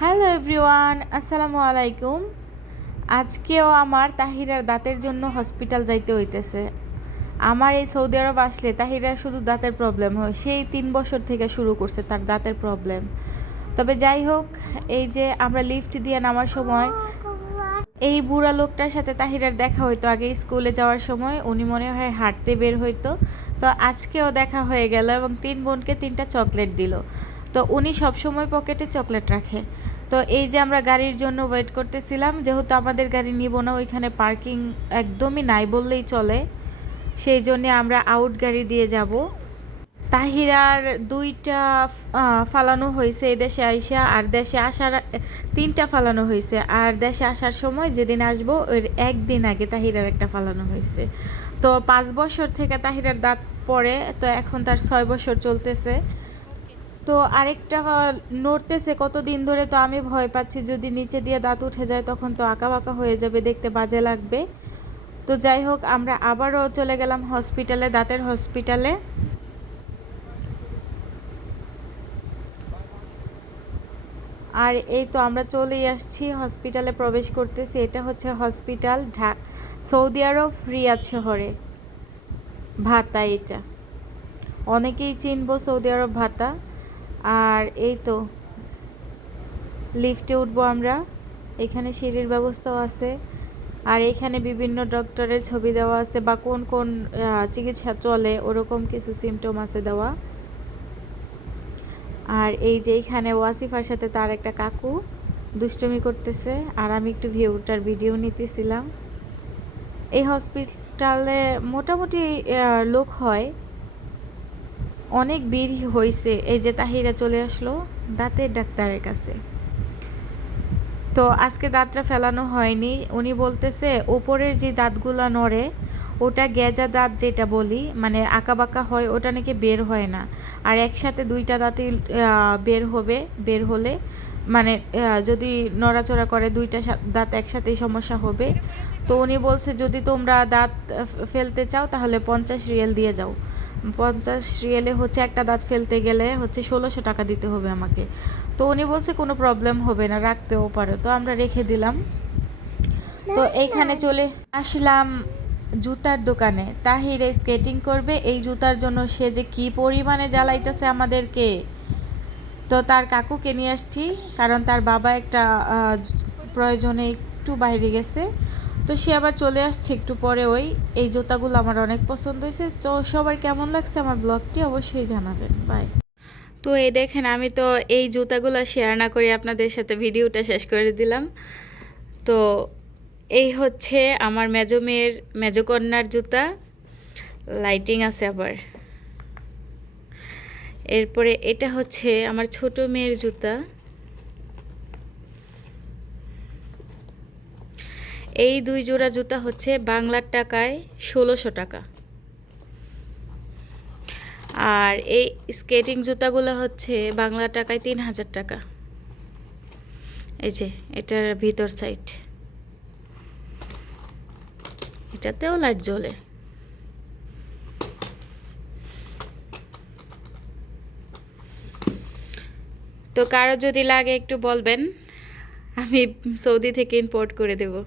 Hello everyone, আসসালামু আলাইকুম। আজকেও আমার তাহিরার দাঁতের জন্য হসপিটাল যাইতে হইতেছে। আমার এই সৌদি আরব আসলে তাহিরার শুধু দাঁতের প্রবলেম হয়, সেই তিন বছর থেকে শুরু করছে তার দাঁতের প্রবলেম। তবে যাই হোক, এই যে আমরা লিফট দিয়ে নামার সময়, এই বুড়া লোকটার সাথে তাহিরার দেখা হইতো, আগে স্কুলে যাওয়ার সময় উনি মনে হয় হাঁটতে বের হইতো। তো আজকেও দেখা হয়ে গেল এবং তিন বোনকে তিনটা চকলেট দিল। তো উনি সবসময় পকেটে চকলেট রাখে। তো এই যে আমরা গাড়ির জন্য ওয়েট করতেছিলাম, যেহেতু আমাদের গাড়ি নিব না, ওইখানে পার্কিং একদমই নাই বললেই চলে। সেই জন্যে আমরা আউট গাড়ি দিয়ে যাব। তাহিরার দুইটা ফালানো হয়েছে এই দেশে আইসা, আর দেশে আসার, তিনটা ফালানো হয়েছে। আর দেশে আসার সময় যেদিন আসব, ওর একদিন আগে তাহিরার একটা ফালানো হয়েছে। তো পাঁচ বছর থেকে তাহিরার দাঁত পড়ে, তো এখন তার ছয় বছর চলতেছে। তো আরেকটা নড়তেছে কতদিন ধরে, তো আমি ভয় পাচ্ছি যদি নিচে দিয়ে দাঁত উঠে যায় তখন তো আঁকা বাঁকা হয়ে যাবে, দেখতে বাজে লাগবে। তো যাই হোক, আমরা আবারও চলে গেলাম হসপিটালে, দাঁতের হসপিটালে। আর এই তো আমরা চলেই আসছি, হসপিটালে প্রবেশ করতেছি, এটা হচ্ছে হসপিটাল ঢা, সৌদি আরব রিয়াদ শহরে। ভাতা এটা। অনেকেই চিনবো সৌদি আরব ভাতা। আর এই তো, লিফটে উঠবো আমরা। এখানে সিঁড়ির ব্যবস্থাও আছে। আর এখানে বিভিন্ন ডক্টরের ছবি দেওয়া আছে বা কোন কোন চিকিৎসা চলে ওরকম কিছু সিমটম আছে দেওয়া। আর এই যে এখানে ওয়াসিফার সাথে তার একটা কাকু দুষ্টুমি করতেছে আর আমি একটু ভিউটার ভিডিও নিতেছিলাম। এই হসপিটালে মোটামুটি লোক হয়। অনেক ভিড় হয়েছে এই যে তাহিরা চলে আসলো দাঁতের ডাক্তারের কাছে। তো আজকে দাঁতটা ফেলানো হয়নি। উনি বলতেছে ওপরের যে দাঁতগুলো নড়ে, ওটা গেজা দাঁত যেটা বলি মানে আঁকা বাঁকা হয়, ওটা নাকি বের হয় না। আর একসাথে দুইটা দাঁতই বের হবে, বের হলে মানে যদি নড়াচড়া করে দুইটা দাঁত একসাথেই সমস্যা হবে। তো উনি বলছে, যদি তোমরা দাঁত ফেলতে চাও, তাহলে পঞ্চাশ রিয়েল দিয়ে যাও। পঞ্চাশ রিয়েলে হচ্ছে একটা দাঁত ফেলতে গেলে হচ্ছে ষোলোশো টাকা দিতে হবে আমাকে। তো উনি বলছে কোনো প্রবলেম হবে না রাখতেও পারো। তো আমরা রেখে দিলাম। তো এইখানে চলে আসলাম জুতার দোকানে। তাহির স্কেটিং করবে এই জুতার জন্য সে যে কি পরিমাণে জ্বালাইতেছে আমাদেরকে? তো তার কাকুকে নিয়ে আসছি কারণ তার বাবা একটা প্রয়োজনে একটু বাইরে গেছে। তো সে আবার চলে আসছে একটু পরে ওই, এই জুতাগুলো আমার অনেক পছন্দ হয়েছে। তো সবার কেমন লাগছে আমার ব্লগটি অবশ্যই জানাবেন। বাই তো এই দেখেন, আমি তো এই জুতাগুলো শেয়ার না করে আপনাদের সাথে ভিডিওটা শেষ করে দিলাম। তো এই হচ্ছে আমার মেজো মেয়ের, মেজো কন্যার জুতা। লাইটিং আছে আবার। এরপরে এটা হচ্ছে আমার ছোট মেয়ের জুতা। এই দুই জোড়া জুতা হচ্ছে বাংলার টাকায় ষোলোশো টাকা। আর এই স্কেটিং জুতাগুলো হচ্ছে বাংলা টাকায় তিন হাজার টাকা। এই যে, এটার ভিতর সাইড এটাতেও লাইট জ্বলে। তো কারও যদি লাগে একটু বলবেন, আমি সৌদি থেকে ইম্পোর্ট করে দেবো।